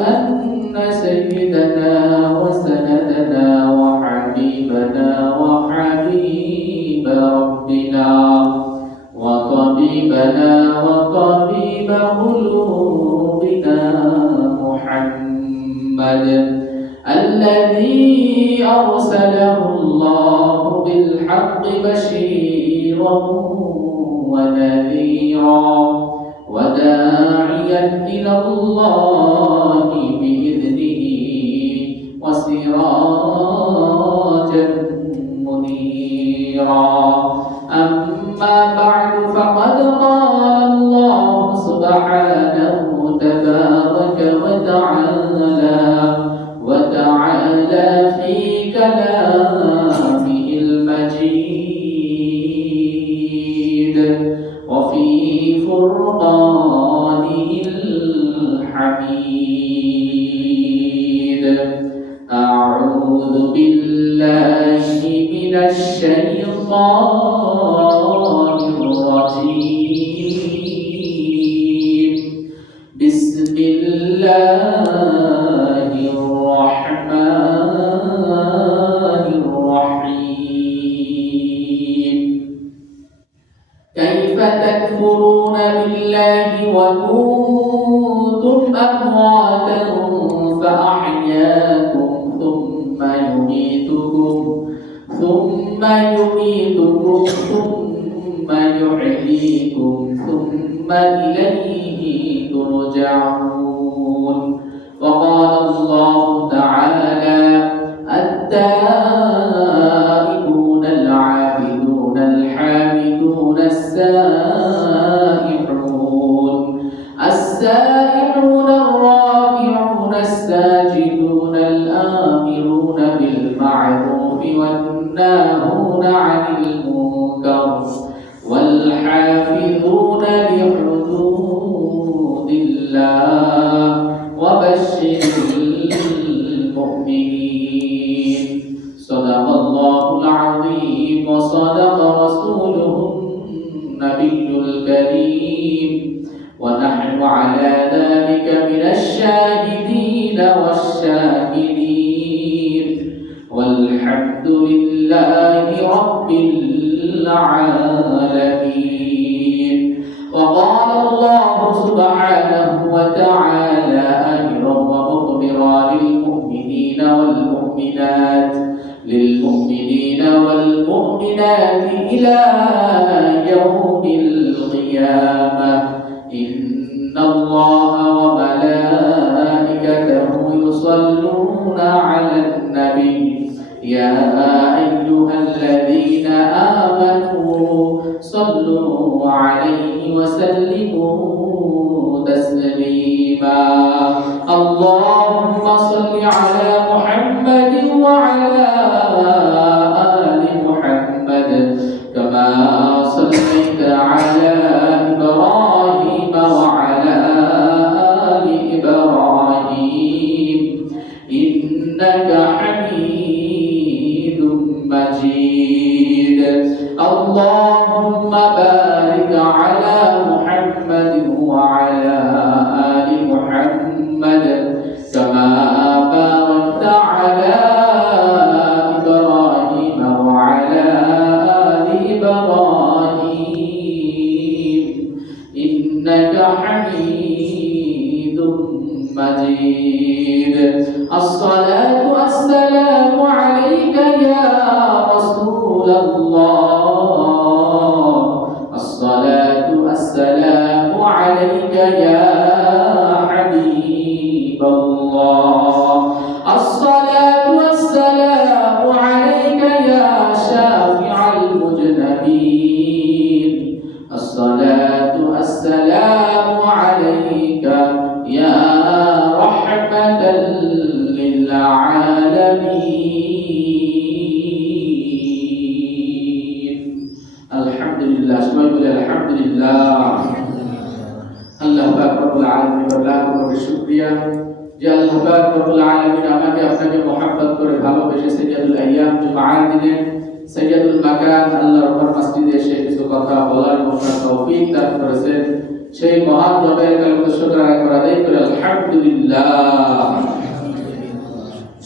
أن سيدنا وسندنا وحبيبنا وحبيب ربنا وطبيبنا وطبيب قلوبنا محمد الذي أرسله الله بالحق بشيرا ونذيرا وداعيا إلى الله بإذنه وسراجا منيرا أما بعد فقد قال الله سبحانه تبارك وتعالى في كلامه المجيد وفي فرقانه الحميد أعوذ بالله من الشيطان الرجيم بسم الله الرحمن الرحيم كيف تكفرون بالله وكنتم أمواتا فأحياكم ثم يميتكم ثم يحييكم ثم إليه ترجعون وقال الله تعالى التائبون العابدون الحامدون السائحون الراكعون الساجدون الآمرون بالمعروف والناهون عن المنكر والحافظون لحدود الله وبشر المؤمنين صدق الله العظيم وصدق رسوله النبي الكريم ونحن على ذلك من الشاهدين والشاكرين والحمد لله رب العالمين وقال الله سبحانه وتعالى آمرا ومخبرا للمؤمنين والمؤمنات إلى يوم القيامة إن الله وملائكته يصلون على النبي يا أيها الذين آمنوا صلوا عليه وسلموا تسليما اللهم صل على محمد وعلى آل محمد كما صليت على إبراهيم وعلى آل إبراهيم إنك حميد مجيد اللهم بارك على محمد وعلى آل محمد كما باركت على إبراهيم وعلى آل إبراهيم إنك حميد مجيد الصلاة والسلام عليك يا رسول الله الصلاة والسلام عليك يا حبيب الله الصلاة والسلام عليك يا شافع المذنبين الصلاة والسلام عليك يا رحمة للعالمين الحمد لله الحمد لله আল্লাহ পাক রব্বুল আলামিন লাখো কোটি শুকরিয়া যে আল্লাহ পাক রব্বুল আলামিন আমাকে আপনাকে মহব্বত করে ভালোবেসে সাইয়্যিদুল আইয়াম জুমাআর দিনে সাইয়্যিদুল মাকান আল্লাহর ঘর মসজিদে এসে কিছু কথা বলার মতো তৌফিক দান করেছেন সেই মহান রবের কাছে শুকর আদায় করে আলহামদুলিল্লাহ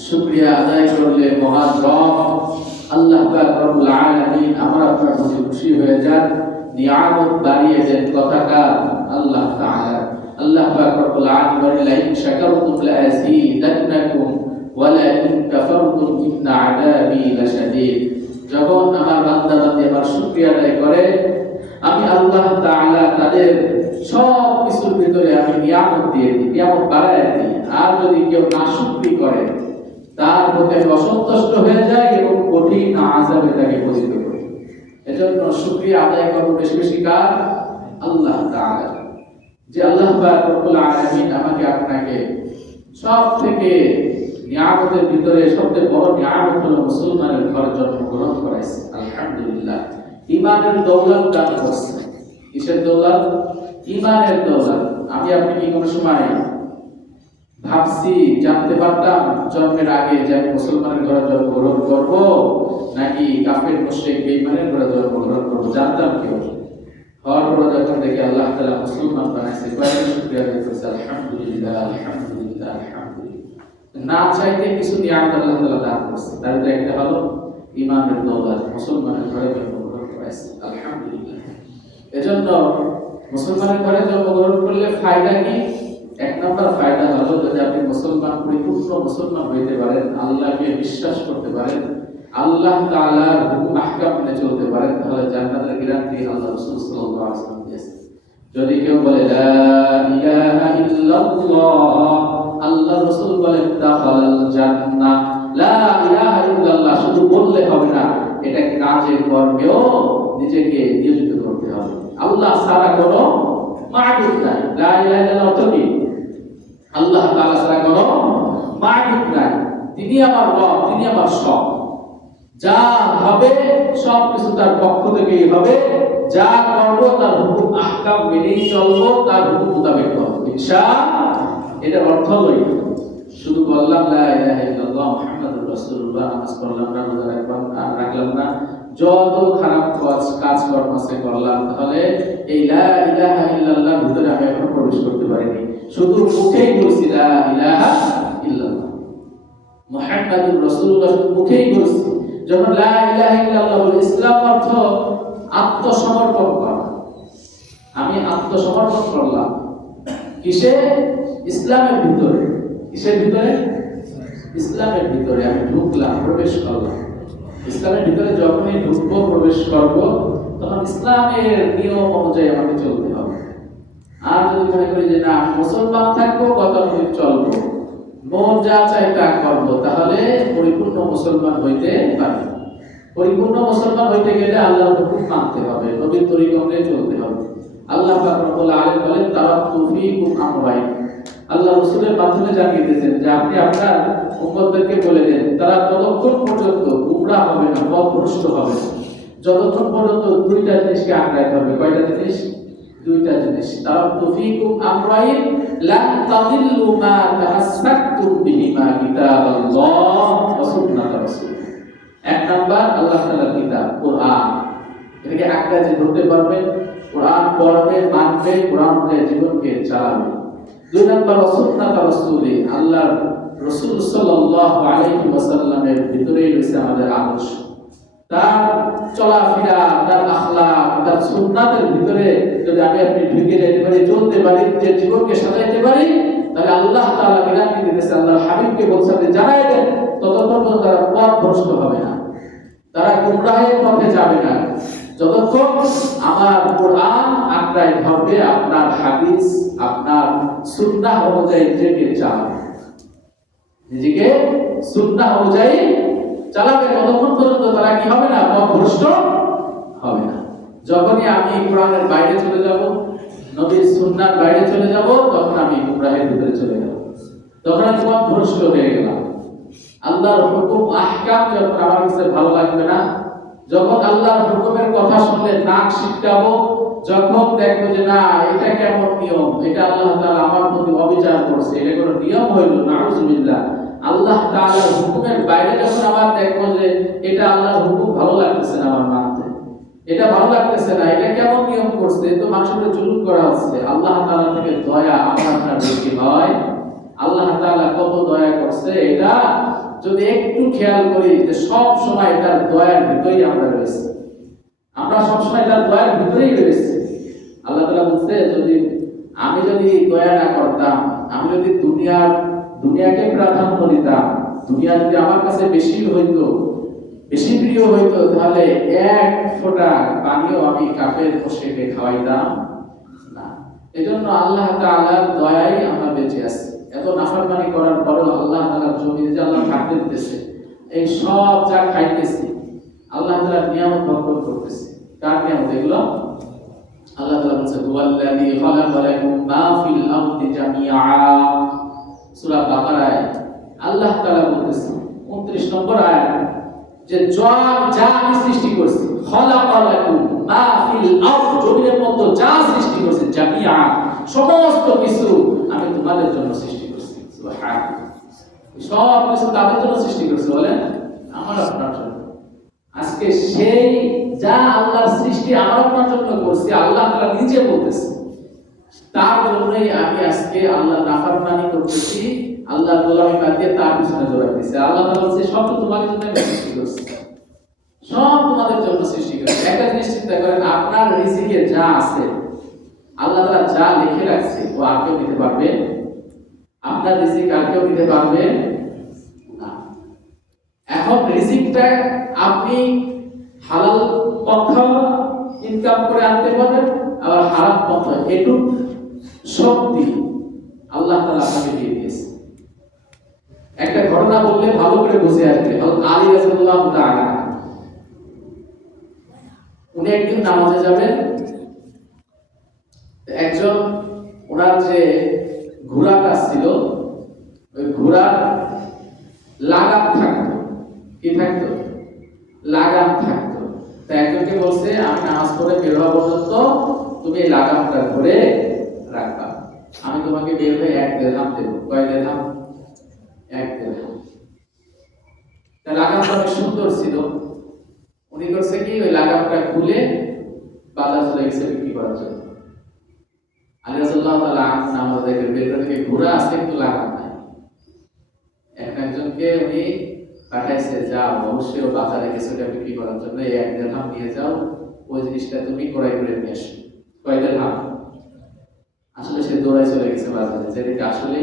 শুকরিয়া আদায় করলে মহান রব আল্লাহ পাক রব্বুল আলামিন আমরা আপনার প্রতি খুশি হয়ে যান, নিয়ামত বাড়িয়ে দেন। কথাকার আল্লাহ তাআলা আল্লাহ পাক রব্বুল আলামিন লা ইন শাকারতুম লা আযীদান্নাকুম ওয়া লা ইন কাফারতুম ইন্না আযাবি লাশাদীদ। যখন আমার বান্দা বান্দী আমার শুকরিয়া আদায় করে আমি আল্লাহ তাআলা তাদের সব কিছুর ভিতরে আমি নিয়ামত দিয়ে দিই, নিয়ামত বাড়ায় দিই। আর যদি কেউ নাশুকরি করে তার প্রতি অসন্তুষ্ট হয়ে যায় এবং কঠিন আযাবে তাকে পতিত করে। এজন্য শুকরিয়া আদায় করব বেশি বেশি কার? আল্লাহ তাআলা, যে আল্লাহ পাক রব্বুল আলামিন আমাকে আপনাকে সব থেকে নিয়ামতের ভিতরে সবচেয়ে বড় নিয়ামত হলো মুসলমানের ঘরে জন্মগ্রহণ করাইছে। আলহামদুলিল্লাহ, ঈমানের দৌলত দান করছে। কিসের দৌলত? ঈমানের দৌলত। আমি আপনি কি কোনো সময় ভাবছি, জানতে পারতাম জন্মের আগে যে আমি মুসলমানের ঘরে জন্মগ্রহণ করব নাকি কাফের মুশরিক বেঈমানের ঘরে জন্মগ্রহণ করব? জানতাম কেউ? হওয়ার পর যখন দেখি আল্লাহ তাআলা মুসলমান বানাইছে, কয়েকটা শুকরিয়া আদায় করছে। আলহামদুলিল্লাহ আলহামদুলিল্লাহ আলহামদুলিল্লাহ। না চাইতে কিছু নিয়ামত আল্লাহ তাআলা দান করছে, তার ভিতরে একটা হলো ঈমানের দৌলত, মুসলমানের ঘরে জন্মগ্রহণ করাইছে। আলহামদুলিল্লাহ। এজন্য মুসলমানের ঘরে জন্মগ্রহণ করলে ফায়দা কি? এক নম্বর ফায়দা হলো যদি আপনি মুসলমান পরিপূর্ণ মুসলমান হইতে পারেন, আল্লাহকে বিশ্বাস করতে পারেন, আল্লাহ তাআলার হুকুম আহকাম মেনে চলতে পারেন, তাহলে জান্নাতের গ্যারান্টি আল্লাহ রাসূল সাল্লাল্লাহু আলাইহি ওয়াসাল্লাম দিয়েছেন। যদি কেউ বলে লা ইলাহা ইল্লাল্লাহ, আল্লাহ রাসূল বলেন দাখালাল জান্নাহ। লা ইলাহা ইল্লাল্লাহ শুধু বললে হবে না, এটা কাজে কর্মেও নিজেকে নিয়োজিত করতে হবে। আল্লাহ ছাড়া কোনো মাবুদ নাই। লা ইলাহা ইল্লাল্লাহ অর্থ কি? আল্লাহ তাআলা ছাড়া কোনো মাবুদ নাই, তিনি আমার রব, তিনি আমার সব। যা হবে সব কিছু তার পক্ষ থেকেই হবে, যা করব তার হুকুম আহকাম মেনেই চলবো, তার হুকুম মোতাবেক করব ইনশাআল্লাহ। এটার অর্থ হলো শুধু বললাম লা ইলাহা ইল্লাল্লাহ মুহাম্মাদুর রাসূলুল্লাহ, নামাজ পড়লাম না, রোজা রাখলাম না, যত খারাপ কাজ কর্ম আছে করলাম, তাহলে এই লা ইলাহা ইল্লাল্লাহ ভিতরে আমি এখনো প্রবেশ করতে পারিনি। শুধু মুখেই বলছি লা ইলাহা ইল্লাল্লাহ মুহাম্মাদুর রাসূলুল্লাহ, মুখেই বলছি। যখন লা ইলাহা ইল্লাল্লাহ বলে, ইসলাম অর্থ আত্মসমর্পণ করা। আমি আত্মসমর্পণ করলাম কিসে? ইসলামের ভিতরে। কিসের ভিতরে? ইসলামের ভিতরে আমি ঢুকলাম, প্রবেশ করলাম। ইসলামের ভিতরে যখনই ঢুকবো, প্রবেশ করব, তখন ইসলামের নিয়ম অনুযায়ী আমাকে চলতে হবে। আর যদি মনে করি যে না মুসলমান থাকবো, গতানুগতিক চলবো, মন যা চাই তা করবো, তাহলে পরিপূর্ণ মুসলমান হইতে পারি। পরিপূর্ণ মুসলমান হইতে গেলে আল্লাহর হুকুম মানতে হবে, নবীর তরিকা অনুযায়ী চলতে হবে। আল্লাহ পাক রব্বুল আলামিন বলেন তারাকতু ফীকুম আমরাইন। আল্লাহ রাসূলের মাধ্যমে জানিয়ে দিয়েছেন যে আপনি আপনার উম্মতদেরকে বলে দেন তারা ততক্ষণ পর্যন্ত গুমরাহ হবে না, পথভ্রষ্ট হবে না, যতক্ষণ পর্যন্ত দুইটা জিনিসকে আঁকড়ায় ধরবে। কয়টা জিনিস? দুইটা জিনিস। তারাকতু ফীকুম আমরাইন লান তাদিল্লু মা তামাসসাকতুম বিহিমা কিতাবাল্লাহ ওয়া সুন্নাত রাসূল। এক নাম্বার আল্লাহ তাআলার কিতাব কোরআন, এটাকে আঁকড়ায় যে ধরতে পারবে, কোরআন পড়বে, মানবে, কোরআন অনুযায়ী জীবনকে চালাবে। দুই নাম্বার সুন্নাত রাসূল, আল্লাহর রাসূল সাল্লাল্লাহু আলাইহি ওয়াসাল্লামের ভিতরেই রয়েছে আমাদের আদর্শ। তার চলাফেরা, তার আখলাক, তার সুন্নাতের ভিতরে যদি আমি আপনি ঢুকে যেতে পারি, চলতে পারি, যে জীবনকে সাজাইতে পারি, তাহলে আল্লাহ তাআলা গ্যারান্টি দিতেছে, আল্লাহর হাবিবকে বলছেন যে জানাই দেন ততক্ষণ পর্যন্ত তারা পথভ্রষ্ট হবে না, তারা গুমরাহের পথে যাবে না, যতক্ষণ আমার কোরআন আঁকড়ায় ধরবে, আপনার হাদিস, আপনার সুন্নাহ অনুযায়ী নিজেকে চালাবে, নিজেকে সুন্নাহ অনুযায়ী চালাবে, ততক্ষণ পর্যন্ত তারা কি হবে না? পথভ্রষ্ট হবে না। যখনই আমি কোরআনের বাইরে চলে যাব, নবীর সুন্নাহর বাইরে চলে যাব, তখন আমি গুমরাহের ভিতরে চলে যাব, তখন আমি পথভ্রষ্ট হয়ে গেলাম। আল্লাহর হুকুম আহকাম যখন আমার কাছে ভালো লাগবে না, যখন আল্লাহর হুকুমের কথা শুনলে নাক সিটকাবো, যখন দেখবো যে না এটা কেমন নিয়ম, এটা আল্লাহ তাআলা আমার প্রতি অবিচার করছে, এটা কোনো নিয়ম হইল না, নাউযুবিল্লাহ। আল্লাহ তাআলার হুকুমের বাইরে যখন আবার দেখবো যে এটা আল্লাহর হুকুম ভালো লাগতেছে না আমার মানতে, এটা ভালো লাগতেছে না, এটা কেমন নিয়ম করছে, তো মানুষের উপরে জুলুম করা হচ্ছে। আল্লাহ তাআলা থেকে দয়া আমার আপনার বেশি হয়। আল্লাহ তাআলা কত দয়া করছে, এটা যদি একটু খেয়াল করি যে সব সময় তার দয়ার ভিতরেই আমরা রয়েছি, আমরা সব সময় তার দয়ার ভিতরেই রয়েছি। আল্লাহ তাআলা বলছে, আমি যদি দয়া না করতাম, আমি যদি দুনিয়াকে প্রাধান্য দিতাম, দুনিয়া যদি আমার কাছে বেশি হইতো, বেশি প্রিয় হইতো, তাহলে এক ফোঁটা পানিও আমি কাফের মুশরিককে খাওয়াইতাম না। এজন্য আল্লাহ তাআলার দয়ায় আমরা বেঁচে আছি। এত নাফরমানি করার পরেও আল্লাহ তাআলার জমিনে যে আল্লাহ থাকতে দিতেছে, এই সব যা খাইতেছি আল্লাহ তাআলার নিয়ামত বরকত করতেছে। কার নিয়ামত এগুলো? আল্লাহ তাআলা বলেছে, হুয়াল্লাযী খালাকা লাকুম মা ফিল আরদি জামিআ। সূরা বাকারায় আল্লাহ তাআলা বলতেছে 29 নম্বর আয়াত, যে যা আমি সৃষ্টি করেছি, খালাকা লাকুম মা ফিল আরদ, জমিনের মধ্যে যা সৃষ্টি করেছি, জামিআ, সমস্ত কিছু আমি তোমাদের জন্য সৃষ্টি করেছি। সুবহানাল্লাহ, সব কিছু তাদের জন্য সৃষ্টি করেছি, বলেন আমার আপনার জন্য। আজকে সেই যা আল্লাহর সৃষ্টি আমার আপনার জন্য করছি, আল্লাহ তাআলা নিজে বলতেছে, তার জন্যই আমি আজকে আল্লাহর নাফরমানি করতেছি, আল্লাহর গোলামি বাদ দিয়ে তার পিছনে দৌড়াইতেছি। আল্লাহ তাআলা বলছে, সব তো তোমাদের জন্য সৃষ্টি করেছি, সব তোমাদের জন্য সৃষ্টি করেছি। একটা জিনিস চিন্তা করেন, আপনার রিজিকে যা আছে, আল্লাহ তাআলা যা লিখে রাখছে, ও আর কেউ দিতে পারবে? আপনার রিজিক আর কেউ দিতে পারবে না। এখন রিজিকটা আপনি হালাল পন্থা ইনকাম করে আনতে পারবেন, আবার হারাম পন্থা, এটুক শক্তি আল্লাহ তাআলা আপনাকে দিয়ে দিয়েছে। একটা ঘটনা বললে ভালো করে বুঝে আসবে। হযরত আলী রাদিয়াল্লাহু তাআলা, উনি একদিন নামাজে যাবেন, একজন ওনার যে ঘোড়াটা ছিল, ওই ঘোড়ার লাগাম থাকতো, কি থাকতো? লাগাম থাকতো। তা একজনকে বলছে, আমি নামাজ পড়ে বের হওয়া পর্যন্ত তুমি এই লাগামটা ধরে রাখবা, আমি তোমাকে বের হয়ে 1 দিরহাম দেব। কয় দিরহাম? 1 দিরহাম। তা লাগামটা অনেক সুন্দর ছিল। উনি করছে কি, ওই লাগামটা খুলে বাজার চলে গেছে বিক্রি করার জন্য। আলী রাদিয়াল্লাহু তাআলা নামাজ দেখে বের থেকে ঘোড়া আছে কিন্তু লাগাম নাই। একজনকে উনি পাঠাইছে, যা অবশ্যই বাজারে কিছুটা বিক্রি করার জন্য, এই 1 দিরহাম নিয়ে যাও, ওই জিনিসটা তুমি ক্রয় করে নিয়ে আসো। কয় দিরহাম? আসলে সে দৌড়ায় চলে গেছে বাজারে, যেটাকে আসলে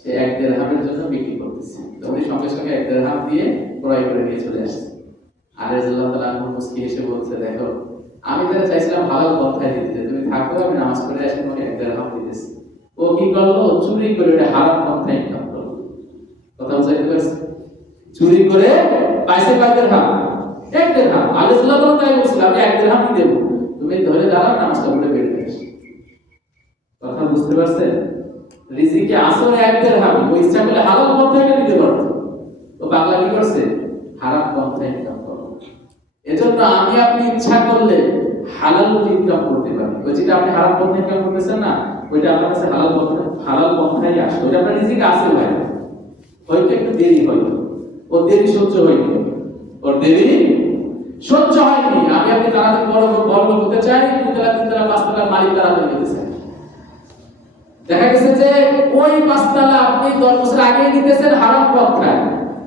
সে 1 দিরহামের জন্য বিক্রি করতেছে। তো উনি সঙ্গে সঙ্গে 1 দিরহাম দিয়ে ক্রয় করে নিয়ে চলে আসছে। আলী রাদিয়াল্লাহু তাআলা মুস্কি হেসে বলছে, দেখো, আমি তাহলে চাইছিলাম হালাল পন্থায় দিতে, তুমি থাকো, আমি নামাজ পড়ে আসি, তোমাকে 1 দিরহাম দিতেছি। ও কি করলো? চুরি করে ওটা হারাম পন্থায় ইনকাম করলো। কথা বুঝাইতে পারছি? চুরি করে পাইছে কয় দিরহাম? 1 দিরহাম। আলী রাদিয়াল্লাহু তাআলা তাই বলছিল, আমি 1 দিরহাম দেব, তুমি ধরে দাঁড়াও, নামাজটা পড়ে বের হয়ে আসো। কথা বুঝতে পারছেন? রিজিকে আসলে 1 দিরহাম, ও ইচ্ছা করলে হালাল পন্থায় নিতে পারতো, তো বাংলা কি করছে? হারাম পন্থায় ইনকাম করো। এজন্য আমি আপনি ইচ্ছা করলে হালাল ইনকাম করতে পারি। ওই যেটা আপনি হারাম পন্থায় ইনকাম করতেছেন না, ওইটা আপনার কাছে হালাল পন্থায় আসে, ওইটা আপনার রিজিক আছে ভাই। হয়তো একটু দেরি হয়তো, ওর দেরি সহ্য হয়নি, ওর দেরি সহ্য হয়নি। আমি আপনি তাড়াতাড়ি বড় হতে চাই, 2 তলা 3 তলা 5 তলার মালিক তাড়াতাড়ি হতে চাই। দেখা গেছে যে ওই 5 তলা আপনি 10 বছর আগে নিতেছেন হারাম পন্থায়,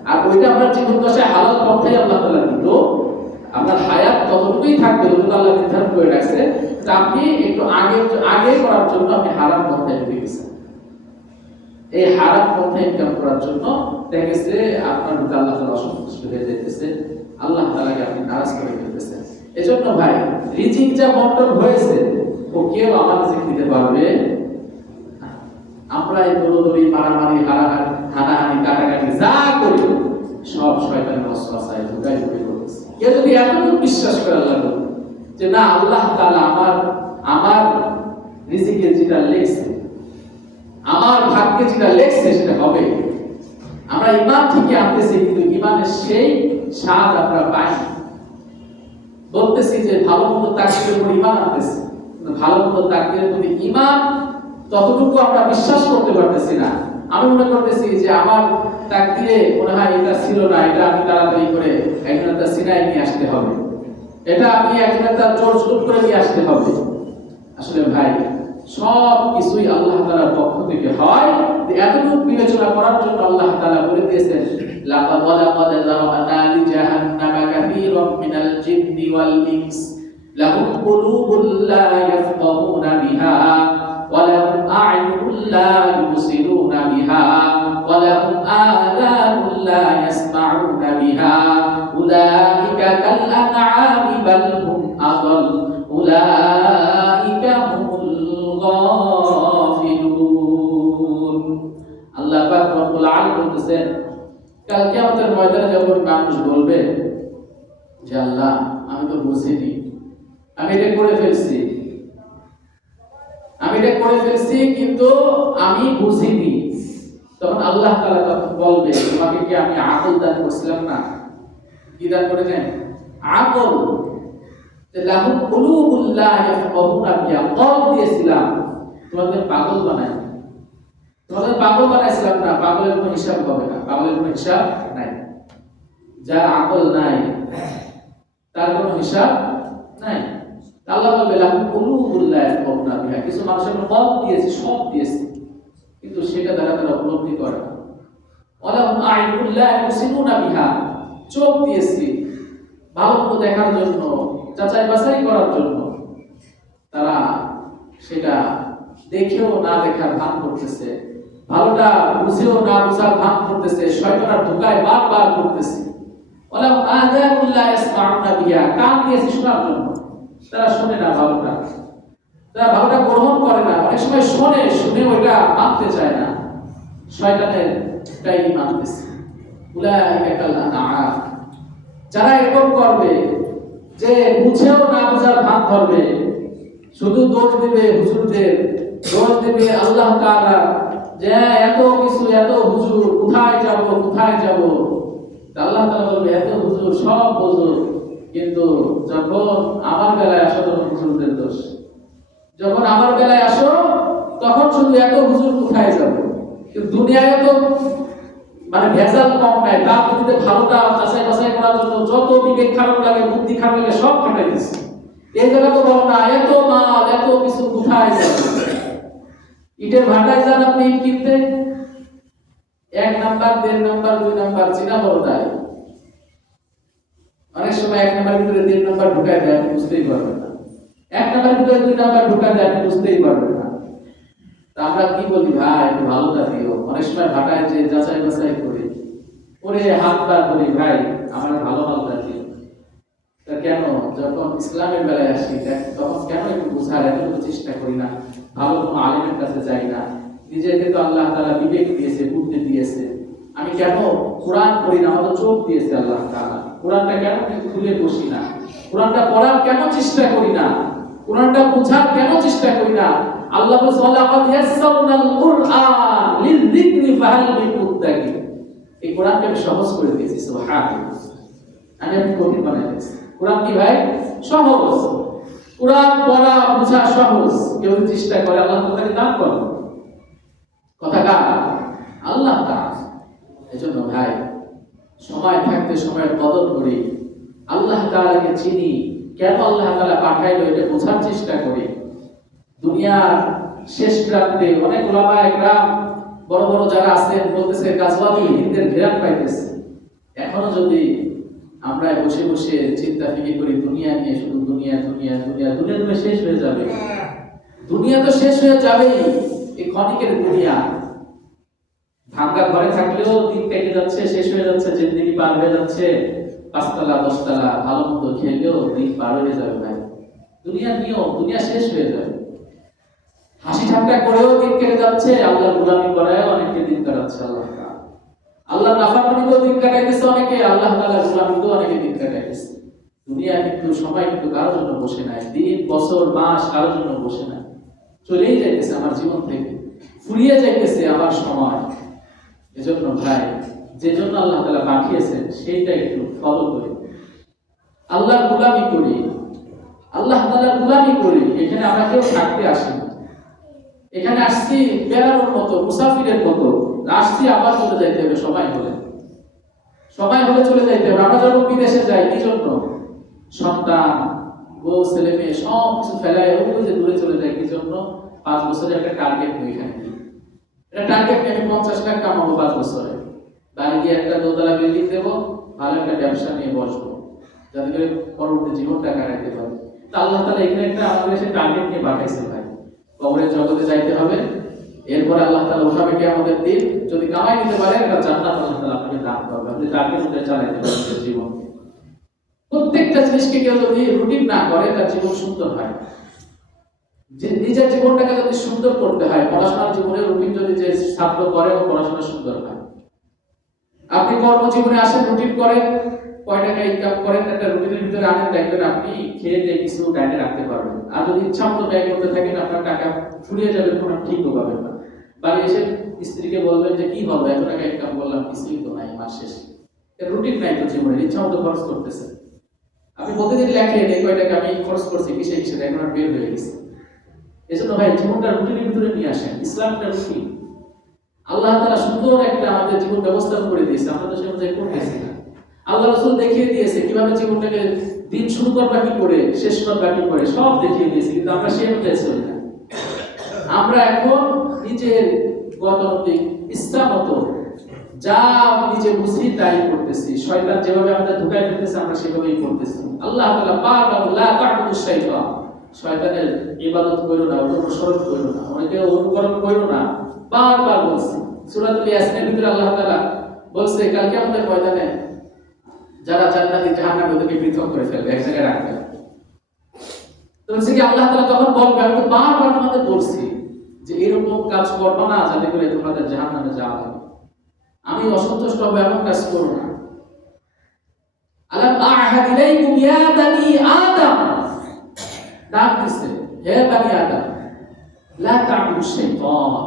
আর ওইটা আপনার জীবন দশায় হালাল পন্থায় আল্লাহ তাআলা দিত। আপনার হায়াত ততটুকুই থাকবে যতটুকু আল্লাহ নির্ধারণ করে রাখছে। আপনি একটু আগে করার জন্য আপনি হারাম পন্থায় ঢুকেছেন। এই হারাম পন্থায় ইনকাম করার জন্য দেখা গেছে আপনার প্রতি আল্লাহ তাআলা অসন্তুষ্ট হয়ে যেতেছে, আল্লাহ তাআলাকে আপনি নারাজ করে ফেলতেছেন। এজন্য ভাই, রিজিক যা বন্টন হয়েছে, ও কেউ আমার রিজিক দিতে পারবে না। আমরা এই দৌড়দৌড়ি, মারামারি, হানাহানি, কাটাকাটি যা করি, সব শয়তানের ওয়াসওয়াসায় ঢুকাই করতেছে। কেউ যদি এতটুকু বিশ্বাস করে আল্লাহ যে না, আল্লাহ তাআলা আমার রিজিকে যেটা লেখছে, আমার ভাগ্যে যেটা লেখছে সেটা হবে। আমরা ঈমান ঠিকই আনতেছি, কিন্তু ঈমানের সেই স্বাদ আমরা পাই। বলতেছি যে ভালো মন্দ তাকদীরের উপর ঈমান আনতেছি, কিন্তু ভালো মন্দ তাকদীরের প্রতি ঈমান ততটুকু আমরা বিশ্বাস করতে পারতেছি না। আমি মনে করতেছি যে আমার তাকদীরে মনে হয় এটা ছিল না, এটা আমি তাড়াতাড়ি করে একজন একটা সিনাই নিয়ে আসতে হবে, এটা আপনি একজনের তার জোর জুলুম করে নিয়ে আসতে হবে। আসলে ভাই সব কিছুই আল্লাহ তাআলার পক্ষ থেকে হয়। এতটুকু বিবেচনা করার জন্য আল্লাহ তাআলা বলে দিয়েছেন, লাকাদ ওয়ালাকাদ যারা'না লিজাহান্নামা কাসীরাম মিনাল জিন্নি ওয়াল ইনস লাহুম কুলুবুন লা ইয়াফকাহুনা বিহা ওয়া লাহুম আ'য়ুনুন লা ইউবসিরুনা বিহা ওয়া লাহুম আযানুন লা ইয়াসমা'উনা বিহা উলাইকা কাল আন'আমি বাল হুম আদাল উলাইকা হুমুল গাফিলুন। আল্লাহ পাক রব্বুল আলামিন বলতেছেন, কাল কিয়ামতের ময়দানে যখন মানুষ বলবে যে আল্লাহ আমি তো বুঝিনি, আমি এটা করে ফেলছি কিন্তু আমি বুঝিনি, তখন আল্লাহ তাআলা তখন বলবে তোমাকে কি আমি আকল দান করেছিলাম না? কি দান করে দেন? আকল। লাহুম কুলুবুন লা ইয়াফকাহুনা বিহা, কলব দিয়েছিলাম, তোমাদের পাগল বানাইছিলাম না। পাগলের কোনো হিসাব হবে না, পাগলের কোনো হিসাব নাই। যার আকল নাই তার কোনো হিসাব নাই। আল্লাহ বলবে লাহুম কুলুবুন লা ইয়াফকাহুনা বিহা, কিছু মানুষের কলব দিয়েছি, সব দিয়েছি, কিন্তু সেটা দ্বারা তারা উপলব্ধি করে না। ওয়ালাহুম আ'য়ুনুন লা ইউবসিরুনা বিহা, চোখ দিয়েছি ভালো মতো দেখার জন্য, যাচাই বাছাই করার জন্য, তারা সেটা দেখেও না দেখার ভান করতেছে, ভালোটা বুঝেও না বুঝার ভান করতেছে, শয়তানের ধোঁকায় বারবার করতেছে। ওয়ালাহুম আযানুন লা ইয়াসমাউনা বিহা, কান দিয়েছি শোনার জন্য, তারা শোনে না ভালোটা, তারা ভালোটা গ্রহণ করে না। অনেক সময় শুনে ওইটা মানতে চায় না, শয়তানের টাই মানতেছে। উলাইকা কাল আনআম, যারা এরকম করবে যে বুঝেও না বুঝার ভান ধরবে, শুধু দোষ দিবে হুজুরদের, দোষ দিবে আল্লাহ তাআলা, যে এত কিছু, এত হুজুর, কোথায় যাব। আল্লাহ তাআলা বলবে এত হুজুর সব হুজুর, কিন্তু যখন আমার বেলায় আসো তখন হুজুরদের দোষ, যখন আমার বেলায় আসো তখন শুধু এত হুজুর কোথায় যাব। কিন্তু দুনিয়ায় তো মানে ভেজাল কম নাই, তার মধ্যে ভালোটা যাচাই বাছাই করার জন্য যত বিবেক খারাপ লাগে, বুদ্ধি খারাপ লাগে, সব খাটাই দিচ্ছে। এই জায়গা তো বলো না এত মাল, এত কিছু কোথায় যাবে। ইটের ভাটায় যান আপনি ইট কিনতে, 1 নাম্বার 1.5 নাম্বার 2 নাম্বার চিনা বড় তাই অনেক সময় 1 নাম্বারের ভিতরে 1.5 নাম্বার ঢুকায় দেয়, আপনি বুঝতেই পারবেন না। 1 নাম্বারের ভিতরে 2 নাম্বার ঢুকায় দেয়, আপনি বুঝতেই পারবেন না। তা আমরা কি বলি, ভাই একটু ভালোটা দিও। অনেক সময় ভাটায় যে যাচাই বাছাই করি, ওরে হাত পা করি, ভাই আমার ভালো মালটা দিও। তা কেন যখন ইসলামের বেলায় আসি তখন কেন একটু বোঝার এত চেষ্টা করি না? ভালো কোনো আলেমের কাছে যাই না? নিজেকে তো আল্লাহ তাআলা বিবেক দিয়েছে, বুদ্ধি দিয়েছে, আমি কেন কোরআন পড়ি না? আমাদের চোখ দিয়েছে আল্লাহ তাআলা, কোরআনটা কেন খুলে বসি না? কোরআনটা পড়ার কেন চেষ্টা করি না? কোরআনটা বোঝার কেন চেষ্টা করি না? আল্লাহ বলেন ওয়ালাকাদ ইয়াসসারনাল কুরআন লিযিকরি ফাহাল মিন মুদ্দাকির, এই কোরআনকে আমি সহজ করে দিয়েছি। সুবহানাল্লাহ, আমি কঠিন বানাই দিয়েছি। কোরআন কি ভাই? সহজ। কোরআন পড়া বোঝা সহজ। কেউ চেষ্টা করে আল্লাহ তাকে দান করবে। কথা কার? আল্লাহ তাআলা। এজন্য ভাই সময় থাকতে সময়ের কদর করি, আল্লাহ তাআলাকে চিনি, কেন আল্লাহ তাআলা পাঠাইলো এটা বোঝার চেষ্টা করি। দুনিয়ার শেষ প্রান্তে অনেক উলামা একরাম বড় বড় যারা আছেন বলতেছে গাজওয়াতুল হিন্দের ঘেরান পাইতেছে। এখনো যদি আমরা বসে বসে চিন্তা ফিকির করি দুনিয়া নিয়ে, শুধু দুনিয়া তো শেষ হয়ে যাবে। দুনিয়া তো শেষ হয়ে যাবেই, এই ক্ষণিকের দুনিয়া। ভাঙ্গা ঘরে থাকলেও দিন কেটে যাচ্ছে, শেষ হয়ে যাচ্ছে, জিন্দেগি পার হয়ে যাচ্ছে। 5 তলা 10 তলা ভালো মতো খেলেও দিন পার হয়ে যাবে ভাই। দুনিয়ার নিয়ম, দুনিয়া শেষ হয়ে যাবে। হাসি ঠাট্টা করেও দিন কেটে যাচ্ছে, আল্লাহর গোলামি করায় অনেকে দিন কাটাচ্ছে। আল্লাহ নাফরমানিতেও দিন কাটাইতেছে অনেকে, আল্লাহ তাআলার গোলামিতেও অনেকে দিন কাটাইতেছে। দুনিয়া কিন্তু সময় কিন্তু কারোর জন্য বসে নাই, দিন বছর মাস কারোর জন্য বসে নাই, চলেই যাইতেছে আমার জীবন থেকে, ফুরিয়ে যাইতেছে আমার সময়। এজন্য ভাই যে জন্য আল্লাহ তাআলা পাঠিয়েছেন সেইটা একটু ফলো করি, আল্লাহর গোলামি করি, আল্লাহ তাআলার গোলামি করি। এখানে আমরা কেউ থাকতে আসি না, এখানে আসছি বেড়ানোর মতো, মুসাফিরের মতো আসছি, আবার চলে যাইতে হবে। সময় হলে চলে যাইতে হবে। আমরা যখন বিদেশে যাই কি জন্য? সন্তান, বউ, ছেলে মেয়ে সব কিছু ফেলায় ওই যে দূরে চলে যায়। কি জন্য? 5 বছরের একটা টার্গেট নিয়ে এখানে এটা টার্গেট নিয়ে আমি 50 লাখ কামাবো 5 বছরে, বাড়ি গিয়ে একটা দোতলা বিল্ডিং দেবো, ভালো একটা ব্যবসা নিয়ে বসবো, যাতে করে পরবর্তী জীবনটা কাটাইতে পারে। তা আল্লাহ তাআলা এখানে একটা আমাদের সে টার্গেট নিয়ে পাঠাইছে ভাই, কবরের জগতে যাইতে হবে, এরপরে আল্লাহ তাআলা উঠাবে কিয়ামতের দিন, যদি কামাই নিতে পারেন এটা জান্নাত আল্লাহ তাআলা আপনাকে দান করবে, আপনি টার্গেট অনুযায়ী চালাইতে পারবেন জীবন। প্রত্যেকটা জিনিসকে কেউ যদি রুটিন না করে তার জীবন সুন্দর হয়। যে নিজের জীবনটাকে যদি সুন্দর করতে হয়, পড়াশোনার জীবনে রুটিন যদি যে ছাত্র করে ও পড়াশোনা সুন্দর হয়। আপনি কর্মজীবনে আসেন, রুটিন করেন, কয় টাকা ইনকাম করেন, একটা রুটিনের ভিতরে আনেন, দেখবেন আপনি খেয়ে দিয়ে কিছু ডায়েটে রাখতে পারবেন। আর যদি ইচ্ছা মতো ব্যয় করতে থাকেন, আপনার টাকা ফুরিয়ে যাবে, কোনো ঠিকও পাবেন না। বাড়ি এসে স্ত্রীকে বলবেন যে কি হবে, এত টাকা ইনকাম করলাম, কিছুই তো নাই মাস শেষে। রুটিন নাই তো জীবনে, ইচ্ছা মতো খরচ করতেছে। আপনি প্রতিদিন লেখেন এই কয় টাকা আমি খরচ করছি কিসে কিসে, এখন আর বের হয়ে গেছে। এজন্য ভাই জীবনটা রুটিনের ভিতরে নিয়ে আসেন, ইসলামটা রুটিন। আল্লাহ তাআলা সুন্দর একটা আমাদের জীবন ব্যবস্থা করে দিয়েছে, আমরা তো সে অনুযায়ী করতেছি না। আল্লাহ রাসূল দেখিয়ে দিয়েছে কিভাবে জীবনটাকে দিন শুরু করবা কি করে, শেষ করবা কি করে, সব দেখিয়ে দিয়েছে, কিন্তু আমরা সে অনুযায়ী চলি না। আমরা এখন নিজের গতানুগতিক ইচ্ছা মতো যা নিজে বুঝি তাই করতেছি, শয়তান যেভাবে আমাদের ধোঁকায় ফেলতেছে আমরা সেভাবেই করতেছি। আল্লাহ তাআলা পাক লা তা'বুদুশ শাইতান, শয়তানের ইবাদত করো না, অনুসরণ করো না, অনেকে অনুকরণ করো না, বারবার বলছে। সূরাতুল ইয়াসিনের ভিতরে আল্লাহ তাআলা বলছে কাল কিয়ামতের ময়দানে যারা জান্নাতি জাহান্নামী ওদেরকে পৃথক করে ফেলবে, এক জায়গায় রাখবে। তো বলছে কি আল্লাহ তাআলা তখন বলবে আমি তো বারবার তোমাদের বলছি যে এরকম কাজ করবে না যাতে করে তোমাদের জাহান্নামে যাওয়া হবে, আমি অসন্তুষ্ট হবে এমন কাজ করো না। আলাম আ'হাদ ইলাইকুম ইয়া বানি আদম, ডাক দিছে হে বানি আদম, লা তা'বুদুশ শাইতান।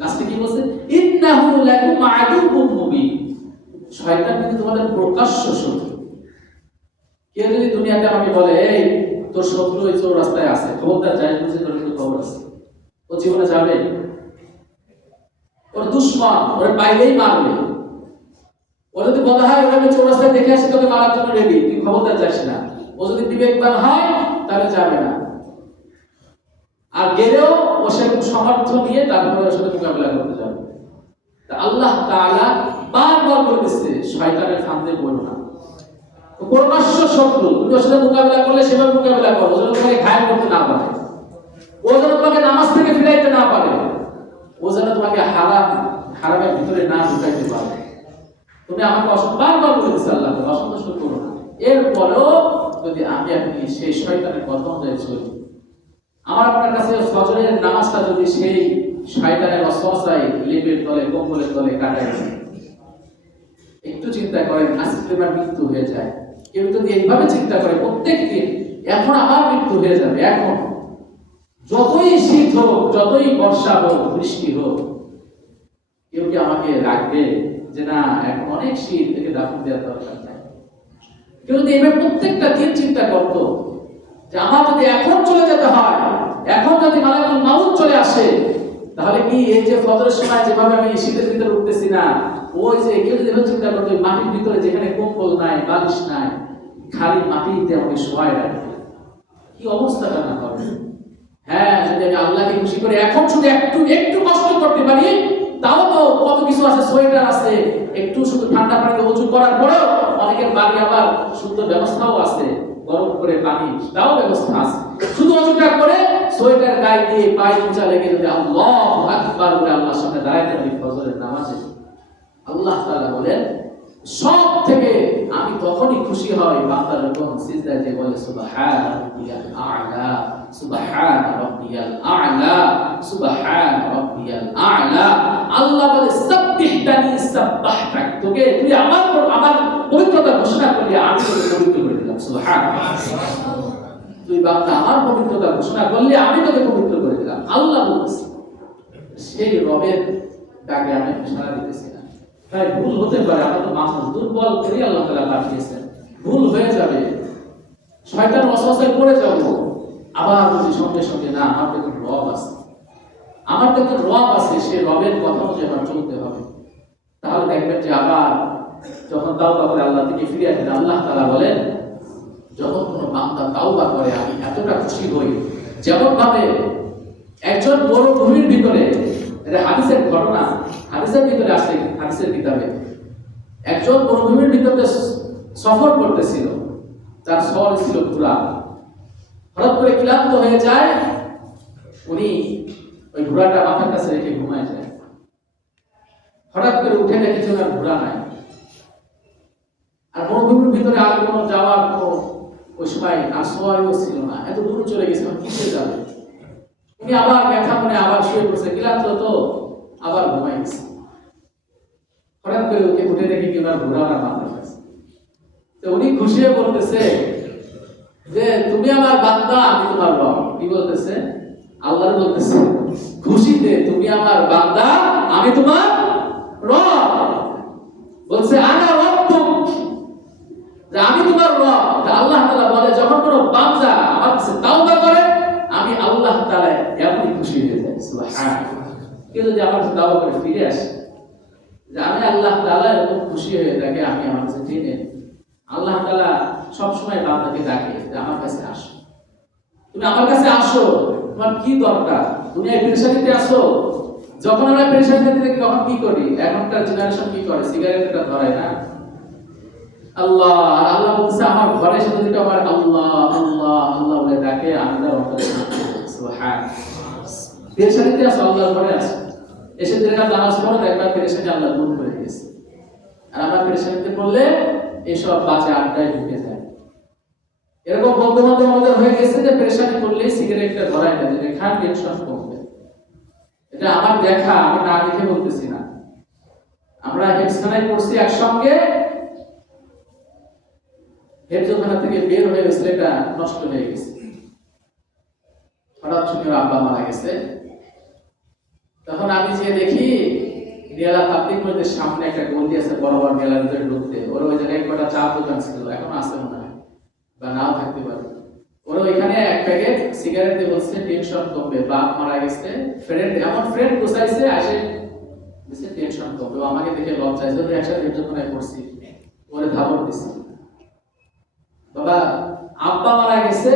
লাস্টে কি বলছে? ইন্নাহু লাকুম আদুউম মুবিন, শয়তান কিন্তু তোমাদের প্রকাশ্য শত্রু। কেউ যদি দুনিয়াতে আমাকে বলে এই তোর শত্রু ওই চৌরাস্তায় আছে, খবরদার যাই বুঝে তোর কিন্তু খবর আছে, ও জীবনে যাবে, ওর দুশমন, ওরে পাইলেই মারবে। ও যদি বলা হয় ওখানে চৌরাস্তায় দেখে আসে তোকে মারার জন্য রেডি, তুই খবরদার যাস না। ও যদি বিবেকবান হয় তাহলে যাবে না, আর গেলেও ও সেরকম সমর্থ নিয়ে তারপরে ওর সাথে মোকাবিলা করতে যাবে। তা আল্লাহ তাআলা বারবার বলে দিচ্ছে শয়তানের ফাঁদে পড়ো না, প্রকাশ্য শত্রু, তুমি ওর সাথে মোকাবিলা করলে সেভাবে মোকাবিলা করো, ও যেন তোমাকে ঘায়েল করতে না পারে, ও যেন তোমাকে নামাজ থেকে ফিরাইতে না পারে, ও যেন তোমাকে হারামের ভিতরে না ঢুকাইতে পারে। তুমি আমাকে বারবার বলে দিচ্ছে আল্লাহ অসন্তুষ্ট করো না। এরপরেও যদি আমি আপনি সেই শয়তানের কথা অনুযায়ী চলি, আমার আপনার কাছে ফজরের নামাজটা যদি সেই শয়তানের ওয়াসওয়াসায় লেপের তলে কম্বলের তলে কাটায়, একটু চিন্তা করেন আজকে আমার মৃত্যু হয়ে যায়। কেউ যদি এইভাবে চিন্তা করে প্রত্যেক দিন এখন আমার মৃত্যু হয়ে যাবে, এখন যতই শীত হোক, যতই বর্ষা হোক, বৃষ্টি হোক, কেউ কি আমাকে রাখবে যে না এখন অনেক শীত, থেকে দাফন দেওয়ার দরকার নাই? কেউ যদি এভাবে প্রত্যেকটা দিন চিন্তা করতো যে আমার যদি এখন চলে যেতে হয়, এখন যদি মালাকুল মাউত চলে আসে, তাহলে কি এই যে ফজরের সময় যেভাবে আমি শীতের ভিতরে উঠতেছি না, ওই যে কেউ যদি চিন্তা করতো মাটির ভিতরে যেখানে কম্বল নাই, বালিশ নাই, খালি মাটিতে আমাকে শোয়াই রাখবে, কি অবস্থাটা না হবে? হ্যাঁ, যদি আমি আল্লাহকে খুশি করে এখন শুধু একটু একটু কষ্ট করতে পারি, তাও তো কত কিছু আছে, সোয়েটার আছে, একটু শুধু ঠান্ডা পানিতে ওযু করার পরেও অনেকের বাড়ি আবার সুন্দর ব্যবস্থাও আছে, গরম করে পানি তাও ব্যবস্থা আছে। শুধু ওযুটা করে সোয়েটার গায়ে দিয়ে পায়ে মোজা লেগে যদি আল্লাহু আকবার বলে আল্লাহর সামনে দাঁড়াইতে পারি ফজরের নামাজে, আল্লাহ তাআলা বলেন সব থেকে আমি তখনই খুশি হই বান্দা যখন সিজদায় যে বলে সুবহান রাব্বিয়াল আ'লা, সুবহান রাব্বিয়াল আ'লা, সুবহান রাব্বিয়াল আ'লা। আল্লাহ বলে সাব্বিহতানি সাব্বাহতাক, তোকে তুই আমার পবিত্রতা ঘোষণা করলি, আমি তোকে পবিত্র করে দিলাম। সুবহানাল্লাহ, তুই বান্দা আমার পবিত্রতা ঘোষণা করলি, আমি তোকে পবিত্র করে দিলাম। আল্লাহ বলছে সেই রবের ডাকে আমি সাড়া দিতেছি না। তাই ভুল হতে পারে, আমরা তো মানুষ, দুর্বল করে আল্লাহ তাআলা পাঠিয়েছেন, ভুল হয়ে যাবে, শয়তানের ওয়াসওয়াসায় পড়ে যাব। আবার যদি সঙ্গে সঙ্গে না, আমার তো একটা রব আছে, আমার তো একটা রব আছে, সেই রবের কথা অনুযায়ী আমার চলতে হবে। তাহলে দেখবেন যে আবার যখন তাওবা করে আল্লাহ থেকে ফিরে আসেন, আল্লাহ তাআলা বলেন যখন কোনো বান্দা তাওবা করে আমি এতটা খুশি হই, যেমন ভাবে একজন মরুভূমির ভিতরে, এটা হাদিসের ঘটনা, হাদিসের ভিতরে আসে, হাদিসের কিতাবে একজন মরুভূমির ভিতরে সফর করতেছিল, তার সওয়ার ছিল ঘোড়া। হঠাৎ করে ক্লান্ত হয়ে যায়, উনি ওই ঘোড়াটা মাথার কাছে রেখে ঘুমায় যায়। হঠাৎ করে উঠে দেখে যে ওনার ঘোড়া নাই। আর মরুভূমির ভিতরে আর কোনো যাওয়ার কোনো ওই সময় আর সওয়ারিও ছিল না, এত দূর চলে গেছে, কিসে যাবে? উনি আবার ব্যথা মনে আবার শুয়ে পড়ছে, ক্লান্ত তো আবার ঘুমাই গেছে। হঠাৎ করে উঠে দেখে কি ওনার ঘোড়া ওনার মাথার কাছে। তো উনি খুশি হয়ে বলতেছে যে তুমি আমার বান্দা, আমি তোমার রব। কি বলতেছে? আল্লাহ বলতেছে খুশিতে, তুমি আমার বান্দা, আমি তোমার রব। বলছে আনা রব্বুক, যে আমি তোমার রব। আল্লাহ তাআলা বলে যখন কোনো বান্দা আমার কাছে তাওবা করে আমি আল্লাহ তাআলা এমনই খুশি হয়ে যাই। সুবহানাল্লাহ। কেউ যদি আমার কাছে তাওবা করে ফিরে আসে, যে আমি আল্লাহ তাআলা এত খুশি হয়ে থাকে, আমি আমার কাছে টেনে আল্লাহ তাআলা সব সময় বান্দাকে ডাকে যে আমার কাছে আসো, তুমি আমার কাছে আসো, তোমার কি দরকার? দুনিয়ায় পেরেশানিতে আসো। যখন আমরা পেরেশানিতে থাকি তখন কি করি? এখনকার জেনারেশন কি করে? সিগারেটটা ধরায় না, আল্লাহ আর আল্লাহ বলছে আমার ঘরে এসে যদি আমার আল্লাহ আল্লাহ আল্লাহ বলে ডাকে, আমি তার অন্তরে সুবহানাল্লাহ। পেরেশানিতে আসো, আল্লাহর ঘরে আসো, এসে যদি নামাজ পড়ো একবার পেরেশানি আল্লাহ দূর করে দিয়েছে। আর আমরা পেরেশানিতে পড়লে এইসব বাজে আড্ডায় ঢুকে যায়। এরকম বন্ধু বান্ধব আমাদের হয়ে গেছে যে পেরেশানি করলেই সিগারেটটা ধরায় না, যে খান টেনশন কমবে। এটা আমার দেখা, আমি না দেখে বলতেছি না। আমরা হেফজখানায় পড়ছি একসঙ্গে, হেফজখানা থেকে বের হয়ে গেছে, এটা নষ্ট হয়ে গেছে। হঠাৎ শুনে আব্বা মারা গেছে। তখন আমি যে দেখি নিয়ালা পাবলিক মসজিদের সামনে একটা গলি আছে, বড় বড় মেলার ভিতরে ঢুকতে, ওর ওই জায়গায় একটা চা দোকান ছিল, এখন আছে মনে হয় বা নাও থাকতে পারে। ওরা ওইখানে এক প্যাকেট সিগারেট দিয়ে বলছে টেনশন কমবে, বাপ মারা গেছে, ফ্রেন্ড এমন ফ্রেন্ড গোছাইছে, আসে দিছে টেনশন কমবে। ও আমাকে দেখে লজ্জায়, যদি একসাথে যতনায় পড়ছি, ওরে ধাবর দিছে, বাবা আব্বা মারা গেছে,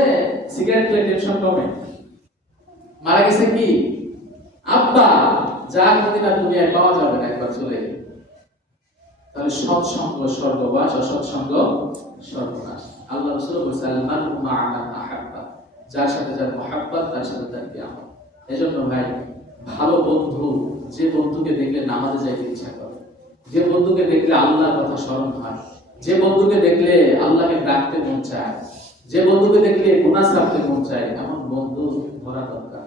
সিগারেট খেলে টেনশন কমে। মারা গেছে কি আব্বা, যার কোনদিন আর দুনিয়ায় পাওয়া যাবে না, একবার চলে গেলে। তাহলে সৎসঙ্গ স্বর্গবাস, অসৎসঙ্গ সর্বনাশ। আল্লাহ রাসূল বলেছেন আল মারউ মা'a মান আহাব্বা, যার সাথে যার মহব্বত তার সাথে তার কিয়ামত। এজন্য ভাই, ভালো বন্ধু, যে বন্ধুকে দেখলে নামাজে যাইতে ইচ্ছা করে, যে বন্ধুকে দেখলে আল্লাহর কথা স্মরণ হয়, যে বন্ধুকে দেখলে আল্লাহকে ডাকতে মন চায়, যে বন্ধুকে দেখলে গুনাহ ছাড়তে মন চায়, এমন বন্ধু ধরা দরকার।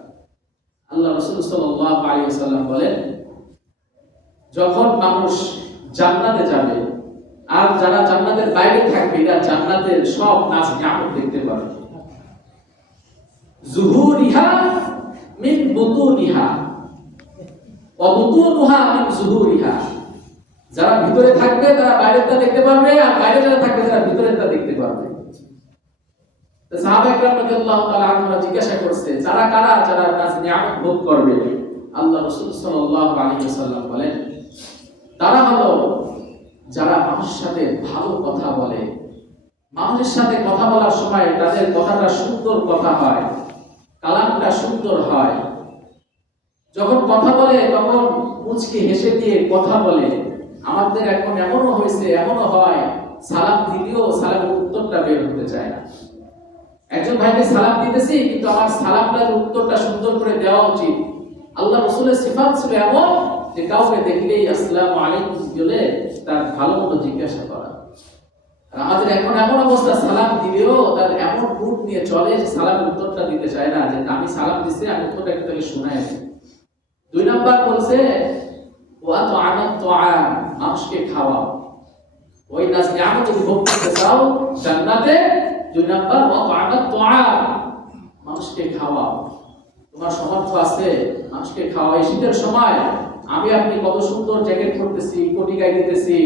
আল্লাহ রাসূল সাল্লাল্লাহু আলাইহি ওয়াসাল্লাম বলেন, যখন মানুষ জান্নাতে যাবে আর যারা জান্নাতের বাইরে থাকবে, এরা জান্নাতের সব নাজ নিয়ামত দেখতে পাবে। যুহুরিহা মিন বুতুনিহা ওয়া বুতুনুহা মিন যুহুরিহা। যারা ভিতরে থাকবে তারা বাইরেরটা দেখতে পারবে, আর বাইরে যারা থাকবে তারা ভিতরেরটা দেখতে পারবে। তো সাহাবায়ে কেরাম রাদিয়াল্লাহু তাআলা আনহুরা জিজ্ঞাসা করছে, যারা কারা যারা নাজ নিয়ামত ভোগ করবে? আল্লাহ রাসূল সাল্লাল্লাহু আলাইহি ওয়াসাল্লাম বলেন, তারা হলো যারা মানুষের সাথে ভালো কথা বলে, মানুষের সাথে কথা বলার সময় তাদের কথাটা সুন্দর কথা হয়, কালামটা সুন্দর হয়। যখন কথা বলে তখন মুচকি হেসে দিয়ে কথা বলে। আমাদের এখন এমনও হয়েছে, এমনও হয়, সালাম দিলেও সালামের উত্তরটা বের হতে চায় না। একজন ভাইকে সালাম দিতেছি, কিন্তু আমার সালামটার উত্তরটা সুন্দর করে দেওয়া উচিত। আল্লাহ রাসূলের সিফাত ছিল এমন যে কাউকে দেখলেই আসসালামু আলাইকুম বলে তার ভালো মতো জিজ্ঞাসা করা। আর আমাদের এখন এমন অবস্থা, সালাম দিলেও তার এমন মুড নিয়ে চলে যে সালামের উত্তরটা দিতে চায় না, যে আমি সালাম দিছি, আমি উত্তরটা একটু তাকে শোনাই দিই। 2 নাম্বার বলছে ওয়া তু'আনাত তু'আম, মানুষকে খাওয়াও। ওই নাজ নিয়ামত যদি ভোগ করতে চাও জান্নাতে, 2 নাম্বার ওয়া তু'আনাত তু'আম, মানুষকে খাওয়াও। তোমার সামর্থ্য আছে, মানুষকে খাওয়াও। এই শীতের সময় আমি আপনি কত সুন্দর জ্যাকেট পরতেছি, কোটি গায়ে দিতেছি,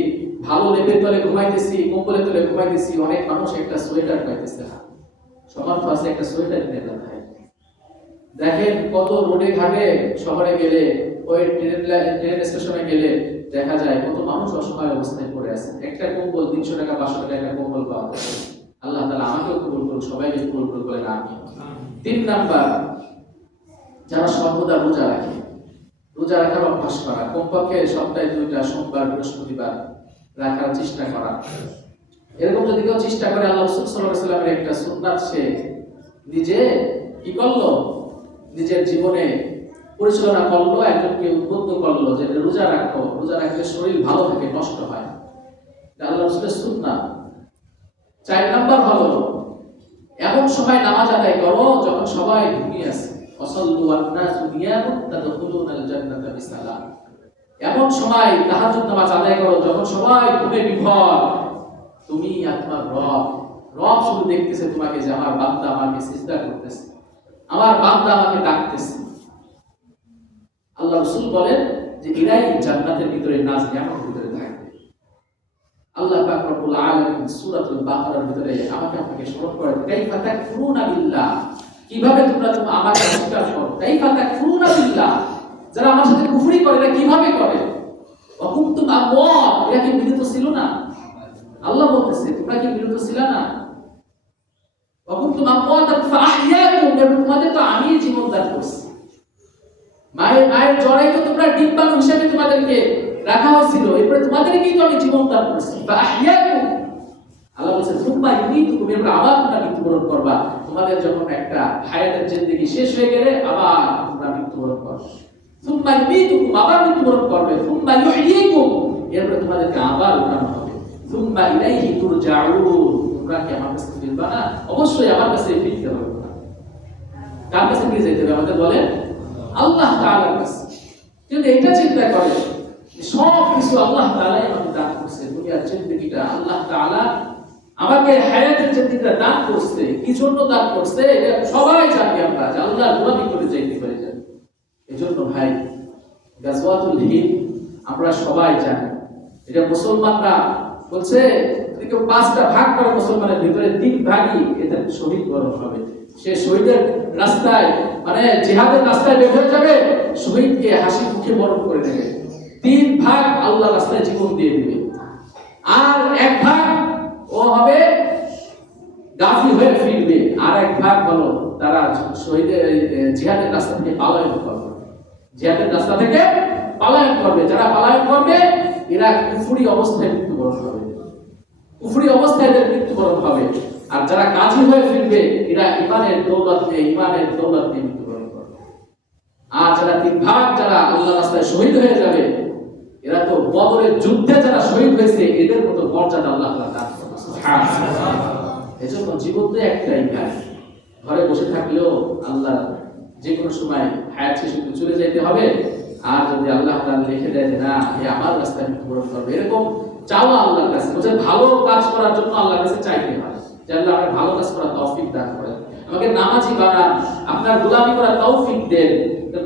ভালো লেপের তলে ঘুমাইতেছি, কম্বলের তলে ঘুমাইতেছি, অনেক মানুষ একটা সোয়েটার পাইতেছে না। সামর্থ্য আছে একটা সোয়েটার কিনে দেয়। দেখেন কত রোডে ঘাটে শহরে গেলে, ওই ট্রেন স্টেশনে গেলে দেখা যায় কত মানুষ অসহায় অবস্থায় পড়ে আছে। একটা কম্বল 300 টাকা 500 টাকা একটা কম্বল পাওয়া যায়। আল্লাহ তাআলা আমাকেও কবুল করুক, সবাইকে কবুল করুক বলেন আমিন। 3 নাম্বার, যারা সর্বদা রোজা রাখে, রোজা রাখার অভ্যাস করা, কমপক্ষে সপ্তাহে 2টা সোমবার বৃহস্পতিবার রাখার চেষ্টা করা। এরকম যদি কেউ চেষ্টা করে, আল্লাহ রাসূল সাল্লাল্লাহু আলাইহি ওয়াসাল্লামের একটা সুন্নাত সে নিজে কি করলো, নিজের জীবনে পরিচালনা করলো, একজনকে উদ্বুদ্ধ করলো যে রোজা রাখো, রোজা রাখলে শরীর ভালো থাকে, নষ্ট হয়, আল্লাহ রাসূলের সুন্নাত। 4 নাম্বার হলো এমন সময় নামাজ আদায় করো যখন সবাই ঘুমিয়ে আছে। ওয়াসাল্লু ওয়ান-নাসু নিয়ামুন তাদখুলুনাল জান্নাতা বিসালাম। এমন সময় তাহাজ্জুদ নামাজ আদায় করো যখন সবাই ঘুমে বিভোর, তুমি আর তোমার রব শুধু দেখতেছে তোমাকে যে আমার বান্দা আমাকে সিজদা করতেছে, আমার বান্দা আমাকে ডাকতেছে। আল্লাহ রাসূল বলেন যে এরাই জান্নাতের ভিতরে নাজ নিয়ামতের ভিতরে থাকবে। আল্লাহ পাক রব্বুল আলামিন সূরাতুল বাকারার ভিতরে আমাকে আপনাকে স্মরণ করে, কাইফা তাকফুরুনা বিল্লাহ, কিভাবে তোমরা আমাকে অস্বীকার করো। কাইফা তাকফুরুনা বিল্লাহ, যারা আমার সাথে কুফরি করে এরা কিভাবে করে। ওয়া কুনতুম আমওয়াত, এরা কি মৃত ছিল না? আল্লাহ বলতেছে তোমরা কি মৃত ছিল না? ওয়া কুনতুম আমওয়াতান ফাআহইয়াকুম, তোমাদের তো আমি জীবন দান করছি। মায়ের জরাই তো তোমরা ডিম্বাণু হিসেবে তোমাদেরকে রাখা হয়েছিল, এরপরে তোমাদেরকেই তো আমি জীবন দান করছি। ফাআহইয়াকুম, আল্লাহ বলছে সুম্মা ইউমীতুকুম, এরপর আবার তোমরা মৃত্যুবরণ করবা। তোমাদের যখন একটা হায়াতের জিন্দেগি শেষ হয়ে গেলে আবার তোমরা মৃত্যুবরণ করবে। সুম্মা ইউমীতুকুম, আবার মৃত্যুবরণ করবে। সুম্মা ইউহয়িকুম, এরপরে তোমাদেরকে আবার উঠানো হবে। সুম্মা ইলাইহি তুরজাউন, তোমরা কি আমার কাছে ফিরবা না? অবশ্যই আমার কাছে ফিরতে হবে। কার কাছে ফিরে যেতে হবে আমাদের বলেন? আল্লাহ তাআলার কাছে। যদি এটা চিন্তা করে সব কিছু আল্লাহ তাআলাই আমাকে দান করছে, দুনিয়ার জিন্দেগিটা আল্লাহ তাআলা আমাকে হায়াতের জিন্দেগিটা দান করছে, কি জন্য দান করছে এটা সবাই জানি আমরা, যে আল্লাহর গোলামি করে যাইতে পারি। এজন্য ভাই গাজওয়াতুল হিন্দ আমরা সবাই জানি, এটা মুসলমানরা বলছে কেউ 5টা ভাগ করে, মুসলমানের ভিতরে 3 ভাগই এতে শহীদ বরণ হবে। সে শহীদের রাস্তায় মানে জিহাদের রাস্তায় বের হয়ে যাবে, শহীদকে হাসি মুখে বরণ করে নেবে। 3 ভাগ আল্লাহর রাস্তায় জীবন দিয়ে দিবে, আর 1 ভাগ ও হবে গাজী হয়ে ফিরবে, আর 1 ভাগ হলো তারা শহীদের জিহাদের রাস্তা থেকে পলায়ন করবে। জিহাদের রাস্তা থেকে পলায়ন করবে, যারা পলায়ন করবে এরা কুফরি অবস্থায় মৃত্যুবরণ করবে, কুফরি অবস্থায় এদের মৃত্যুবরণ হবে। আর যারা গাজী হয়ে ফিরবে এরা ইমানের দৌলত নিয়ে মৃত্যুবরণ করবে। আর যারা 3 ভাগ যারা আল্লাহর রাস্তায় শহীদ হয়ে যাবে, এরা তো বদরের যুদ্ধে যারা শহীদ হয়েছে এদের মতো মর্যাদা আল্লাহ তাআলা দান করবে। সুবহানাল্লাহ। এজন্য জীবন তো একটাই ভাই, ঘরে বসে থাকলেও আল্লাহ যে কোনো সময় হায়াত শেষ হতে চলে যেতে হবে। আর যদি আল্লাহ তাআলা লিখে দেয় যে না এই আমার রাস্তায় মৃত্যুবরণ করবে, এরকম চাওয়া আল্লাহর কাছে, বলছে ভালো কাজ করার জন্য আল্লাহর কাছে চাইতে হয় যে আল্লাহ আমাকে ভালো কাজ করার তৌফিক দান করেন, আমাকে নামাজি বানান, আপনার গোলামি করার তৌফিক দেন।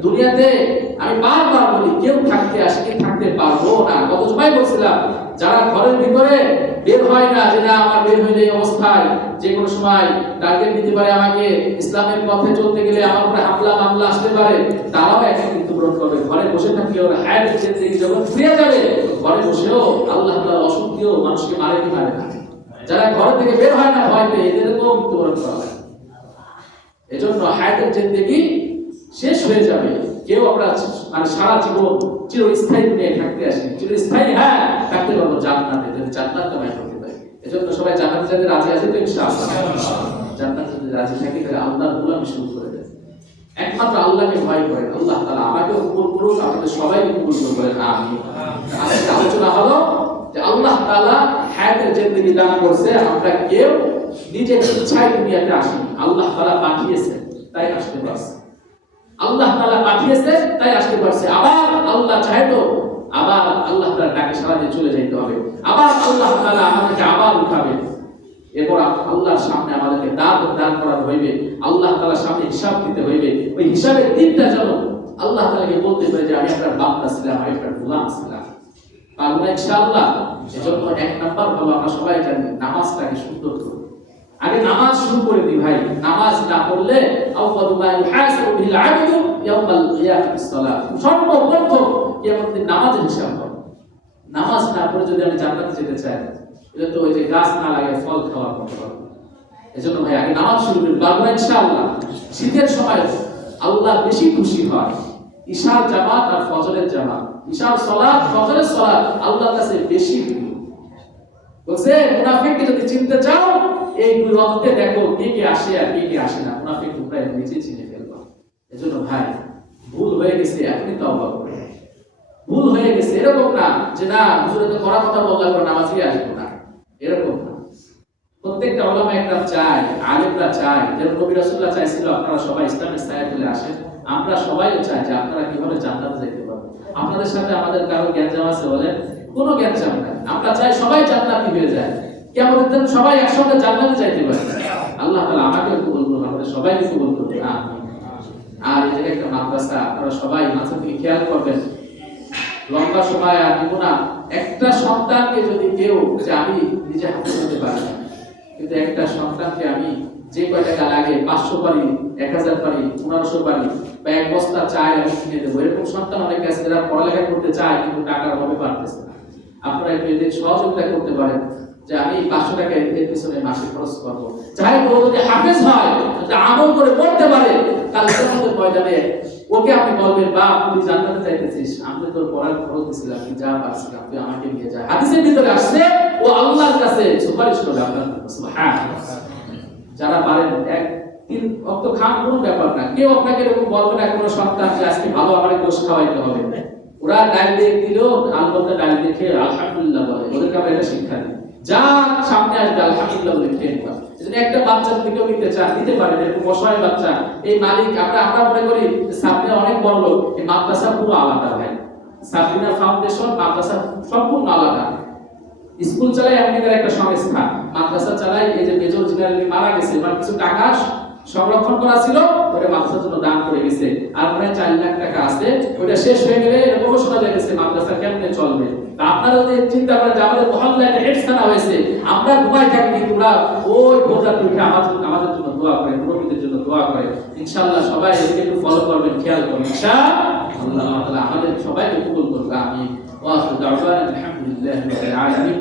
দুনিয়াতে আমি বারবার বলি কেউ থাকতে আশিকি থাকতে পারবো না। গত জুমায় বলছিলাম যারা ঘরের ভিতরে বের হয় না, যে না আমার বের হইলে এই অবস্থায় যে কোনো সময় টার্গেট দিতে পারে, আমাকে ইসলামের পথে চলতে গেলে আমার উপরে হামলা মামলা আসতে পারে, তারাও একদিন মৃত্যুবরণ করবে। ঘরে বসে থাকলে ওরা হায়াতের জিন্দেগি যখন ফিরে যাবে, ঘরে বসেও আল্লাহ তাআলা অসুখ দিয়েও মানুষকে মারে কি মারে না। যারা ঘর থেকে বের হয় না ভয়তে, এদেরকেও মৃত্যুবরণ করা হয়। এজন্য হায়াতের জিন্দেগি শেষ হয়ে যাবে, কেউ আমরা মানে সারা জীবন চিরস্থায়ী দুনিয়ায় থাকতে আসি, চিরস্থায়ী হ্যাঁ থাকতে পারবো জান্নাতে, যদি জান্নাত কামাই করতে পারি। এজন্য সবাই জান্নাতে যেতে রাজি আছে তো ইনশাআল্লাহ? জান্নাতে যদি রাজি থাকি তাহলে আল্লাহর গোলামি শুরু করে দেন, একমাত্র আল্লাহকে ভয় করেন। আল্লাহ তাআলা আমাকে কবুল করুন, আমাদের সবাইকে কবুল করেন, আমিন। আজকে আলোচনা হলো যে আল্লাহ তাআলা হায়াতের জিন্দেগি দান করছে, আমরা কেউ নিজের ইচ্ছায় দুনিয়াতে আসি, আল্লাহ তাআলা পাঠিয়েছে তাই আসতে পারছে, আল্লাহ তাআলা পাঠিয়েছে তাই আসতে পারছে। আবার আল্লাহ চাহে তো আবার আল্লাহ তাআলা ডাকে সাড়া দিয়ে চলে যেতে হবে, আবার আল্লাহ তাআলা আমাদেরকে আবার উঠাবে, এরপর আল্লাহর সামনে আমাদেরকে দান করা হইবে, আল্লাহ তাআলার সামনে হিসাব দিতে হইবে। ওই হিসাবের দিনটা যেন আল্লাহ তাআলাকে বলতে পারে যে আমি আপনার বান্দা ছিলাম, আমি আপনার গোলাম ছিলাম। পারবো না ইনশাআল্লাহ? এজন্য 1 নাম্বার হলো আমরা সবাই জানি নামাজটাকে সুন্দর করব। আগে নামাজ শুরু করে দিই ভাই, নামাজ না পড়লে আউয়ালু মা ইউহাসাবু বিল আবদু ইয়াউমাল কিয়ামাতিস সালাত, সর্বপ্রথম কিয়ামতের দিন নামাজের হিসাব হবে। নামাজ না পড়ে যদি আমি জান্নাতে যেতে চাই, এটা তো ওই যে গাছ না লাগে ফল খাওয়ার মতো। এজন্য ভাই আগে নামাজ শুরু করি, পারবো না ইনশাআল্লাহ। শীতের সময় আল্লাহ বেশি খুশি হয় ইশার জামাত আর ফজরের জামাত। ইশার সালাত, ফজরের সালাত আল্লাহর কাছে বেশি প্রিয়। বলছে মুনাফিককে যদি চিনতে চাও এই দুই ওয়াক্তে দেখো কে কে আসে আর কে কে আসে না, মুনাফিক তোমরা নিজে চিনে ফেলবা। এজন্য ভাই ভুল হয়ে গেছে এখনই তওবা করো। ভুল হয়ে গেছে এরকম না যে না হুজুরে তো করা কথা বললাম নামাজই আসবো না, এরকম না। প্রত্যেকটা উলামা একরাম চায়, আলেমরা চায়, যেমন নবী রাসূলুল্লাহ চাইছিল আপনারা সবাই ইসলামের ছায়াতলে আসেন, আমরা সবাইও চাই যে আপনারা কিভাবে জান্নাতে যেতে পারবেন। আপনাদের সাথে আমাদের কারো জ্ঞানজাম আছে বলেন? কোনো জ্ঞানজাম নাই। আমরা চাই সবাই জান্নাতি হয়ে যায়, কিয়ামতের দিন সবাই একসঙ্গে জান্নাতে যাইতে পারে। আল্লাহ তাআলা আমাকেও কবুল করুন, আমাদের সবাইকে কবুল করুন, আমিন। আর এই জায়গায় একটা মাদ্রাসা, আপনারা সবাই মাঝে থেকে খেয়াল করবেন, লম্বা সময় আর দিব না। একটা সন্তানকে যদি কেউ যে আমি নিজে হাতে করতে পারি, কিন্তু একটা সন্তানকে আমি যে কয় টাকা লাগে 500 পারি, 1000 পারি, 1500 পারি বা এক বস্তা চাল আমি কিনে দেবো, এরকম সন্তান অনেক আছে যারা পড়ালেখা করতে চায় কিন্তু টাকার অভাবে পারতেছে না। আপনারা একটু এদের সহযোগিতা করতে পারেন যে আমি 500 টাকা এর পিছনে মাসে খরচ করবো। চাই ও যদি হাফেজ হয়, যদি আমল করে পড়তে পারে, কাল কিয়ামতের ময়দানে ওকে আপনি বলবেন বাপ তুই জান্নাতে যাইতেছিস, আমি তোর পড়ার খরচ দিছিলাম, তুই যা পারছিলাম তুই আমাকে নিয়ে যা। হাদিসের ভিতরে আসছে ও আল্লাহর কাছে সুপারিশ করবে আপনার। সুবহানাল্লাহ। যারা পারেন এক তিন ওয়াক্ত খান কোনো ব্যাপার না, কেউ আপনাকে এরকম বলবে না কোনো সন্তান যে আজকে ভালো আমারে গোশত খাওয়াইতে হবে। ওরা ডাল দিয়ে দিলো, আলবদা ডাল দিয়ে খেয়ে আলহামদুলিল্লাহ বলে, ওদেরকে আমরা এটা শিক্ষা দিই। যা সামনে আসবে আলহামদুলিল্লাহ বলে খেয়ে নেবা। এজন্য একটা বাচ্চা যদি কেউ নিতে চান নিতে পারেন, এরকম অসহায় বাচ্চা। এই মালিক আমরা মনে করি সাবরিনা অনেক বড় লোক, এই মাদ্রাসা পুরো আলাদা ভাই। সাবরিনা ফাউন্ডেশন মাদ্রাসা সম্পূর্ণ আলাদা। স্কুল চালায় আমেরিকার একটা সংস্থা, মাদ্রাসা চালায় এই যে মেজর জেনারেল মারা গেছে, মানে কিছু টাকা সংরক্ষণ করা ছিল ওটা মাদ্রাসার জন্য দান করে গেছে, আর প্রায় 4 লাখ টাকা আছে, ওটা শেষ হয়ে গেলে এরকম শোনা যাচ্ছে মাদ্রাসা কেমনে চলবে। তা আপনারা যদি চিন্তা করেন যে আমাদের মহল্লায় একটা হেডখানা হয়েছে, আমরা ঘুমাই থাকি কিন্তু ওরা ওই ভোর রাতে উঠে আমাদের জন্য দোয়া করে, মুরব্বিদের জন্য দোয়া করে। ইনশাআল্লাহ সবাই এদিকে একটু ফলো করবেন, খেয়াল করবেন, ইনশাআল্লাহ আল্লাহ তাআলা আমাদের সবাইকে কবুল করবে। আমিন। ওয়া আখিরু দাওয়ানা আলহামদুলিল্লাহি রাব্বিল আলামিন।